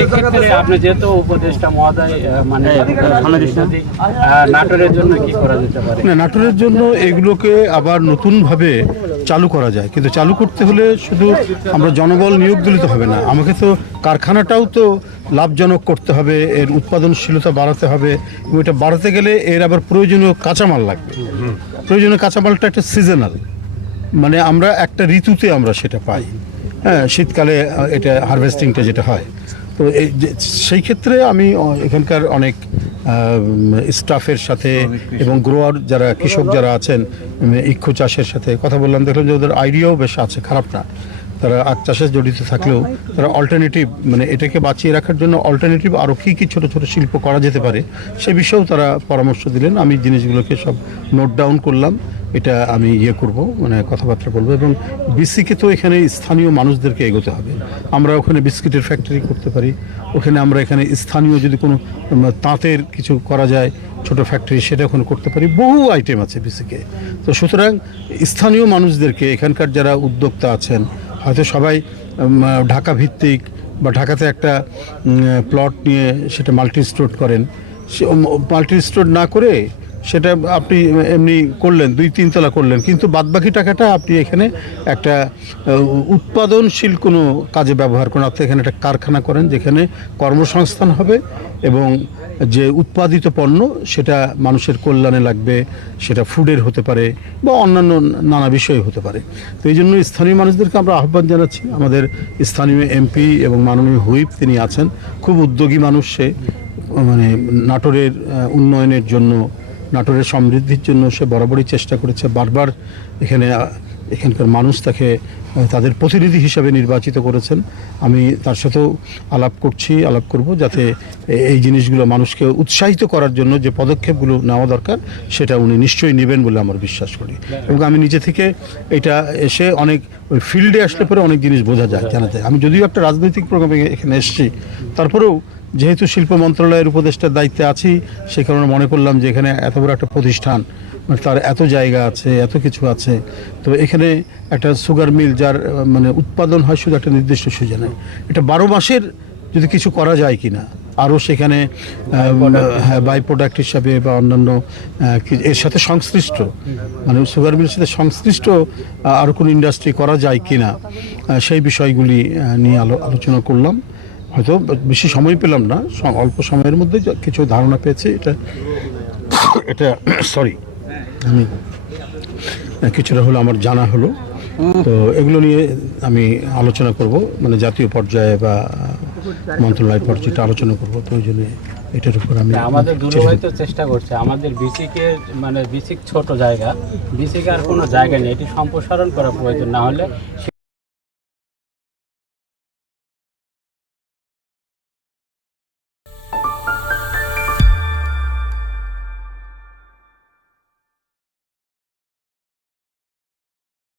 এই ক্ষেত্রে আপনি যেহেতু উপদেষ্টা মহোদয় মানে যদি নাটোরের জন্য কি করা যেতে পারে? না, নাটোরের জন্য এগুলোকে আবার নতুনভাবে চালু করা যায়, কিন্তু চালু করতে হলে শুধু আমরা জনবল নিয়োগ দিলে তো হবে না, আমাকে তো কারখানাটাও তো লাভজনক করতে হবে, এর উৎপাদনশীলতা বাড়াতে হবে, এবং এটা বাড়াতে গেলে এর আবার প্রয়োজনীয় কাঁচামাল লাগবে। প্রয়োজনীয় কাঁচামালটা একটা সিজনাল, মানে আমরা একটা ঋতুতে আমরা সেটা পাই। হ্যাঁ, শীতকালে এটা হারভেস্টিংটা যেটা হয়, তো এই সেই ক্ষেত্রে আমি এখানকার অনেক স্টাফের সাথে এবং গ্রোয়ার যারা কৃষক যারা আছেন ইক্ষু চাষের সাথে কথা বললাম, দেখলাম যে ওদের আইডিয়াও বেশ আছে, খারাপ না। তারা আখ চাষে জড়িত থাকলেও তারা অল্টারনেটিভ, মানে এটাকে বাঁচিয়ে রাখার জন্য অল্টারনেটিভ আরও কী কী ছোটো ছোটো শিল্প করা যেতে পারে সে বিষয়েও তারা পরামর্শ দিলেন। আমি জিনিসগুলোকে সব নোট ডাউন করলাম, এটা আমি করব, মানে কথাবার্তা বলবো। এবং বিসিকে তো এখানে স্থানীয় মানুষদেরকে এগোতে হবে। আমরা ওখানে বিস্কিটের ফ্যাক্টরি করতে পারি, ওখানে আমরা এখানে স্থানীয় যদি কোনো তাঁতের কিছু করা যায় ছোট ফ্যাক্টরি, সেটা ওখানে করতে পারি। বহু আইটেম আছে বিসিকে। তো সুতরাং স্থানীয় মানুষদেরকে, এখানকার যারা উদ্যোক্তা আছেন, হয়তো সবাই ঢাকা ভিত্তিক বা ঢাকাতে একটা প্লট নিয়ে সেটা মাল্টি স্টোর করেন, সে মাল্টি স্টোর না করে সেটা আপনি এমনি করলেন, 2-3 তলা করলেন, কিন্তু বাদবাকি টাকাটা আপনি এখানে একটা উৎপাদনশীল কোনো কাজে ব্যবহার করেন। আপনি এখানে একটা কারখানা করেন যেখানে কর্মসংস্থান হবে এবং যে উৎপাদিত পণ্য সেটা মানুষের কল্যাণে লাগবে, সেটা ফুডের হতে পারে বা অন্যান্য নানা বিষয় হতে পারে। তো এই জন্য স্থানীয় মানুষদেরকে আমরা আহ্বান জানাচ্ছি। আমাদের স্থানীয় এমপি এবং মাননীয় হুইপ তিনি আছেন, খুব উদ্যোগী মানুষ সে, মানে নাটোরের উন্নয়নের জন্য, নাটোরের সমৃদ্ধির জন্য সে বরাবরই চেষ্টা করেছে। বারবার এখানকার মানুষ তাকে তাদের প্রতিনিধি হিসাবে নির্বাচিত করেছেন। আমি তার সাথেও আলাপ করব, যাতে এই জিনিসগুলো মানুষকে উৎসাহিত করার জন্য যে পদক্ষেপগুলো নেওয়া দরকার সেটা উনি নিশ্চয়ই নেবেন বলে আমার বিশ্বাস করি। এবং আমি নিজে থেকে এটা এসে অনেক ওই ফিল্ডে আসলে পরে অনেক জিনিস বোঝা যায়, জানা যায়। আমি যদিও একটা রাজনৈতিক প্রোগ্রামে এখানে এসেছি, তারপরেও যেহেতু শিল্প মন্ত্রণালয়ের উপদেষ্টার দায়িত্বে আছি, সে কারণে মনে করলাম যে এখানে এত বড় একটা প্রতিষ্ঠান, মানে তার এত জায়গা আছে, এত কিছু আছে, তো এখানে একটা সুগার মিল যার মানে উৎপাদন হয় শুধু একটা নির্দিষ্ট সিজনে, এটা 12 মাসের যদি কিছু করা যায় কি না, আরও সেখানে বাই প্রোডাক্ট হিসাবে বা অন্যান্য এর সাথে সংশ্লিষ্ট, মানে সুগার মিলের সাথে সংশ্লিষ্ট আরও কোনো ইন্ডাস্ট্রি করা যায় কি না, সেই বিষয়গুলি নিয়ে আলোচনা করলাম। হয়তো বেশি সময় পেলাম না, অল্প সময়ের মধ্যে কিছু ধারণা পেয়েছি। এটা সরি, আমি কিছুটা হলো আমার জানা হলো। তো এগুলো নিয়ে আমি আলোচনা করব, মানে জাতীয় পর্যায়ে বা মন্ত্রণালয় পর্যায়ে আলোচনা করব। তো ওই জন্য এটার উপর আমি আমাদের দুর্বল তো চেষ্টা করছে, আমাদের বিসিকে মানে বিসিক ছোট জায়গা, বিসিকে আর কোনো জায়গা নেই, এটি সম্প্রসারণ করা প্রয়োজন, না হলে